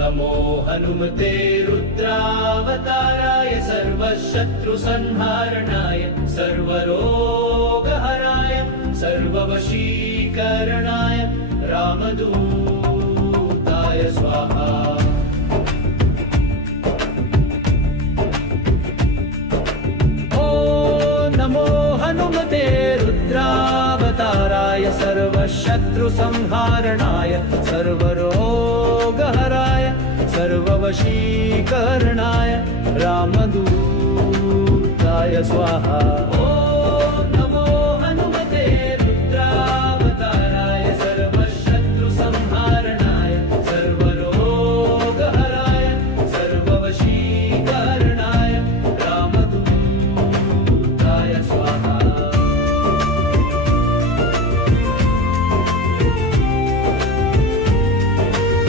नमो हनुमते रुद्रावताराय सर्वशत्रुसंहारणाय सर्वरोगहराय सर्ववशीकरणाय रामदूताय स्वाहा। नमो हनुमते रुद्रावताराय सर्वशत्रुसंहारणाय सर्वरोगहराय सर्ववशीकरणाय रामदूताय स्वाहा।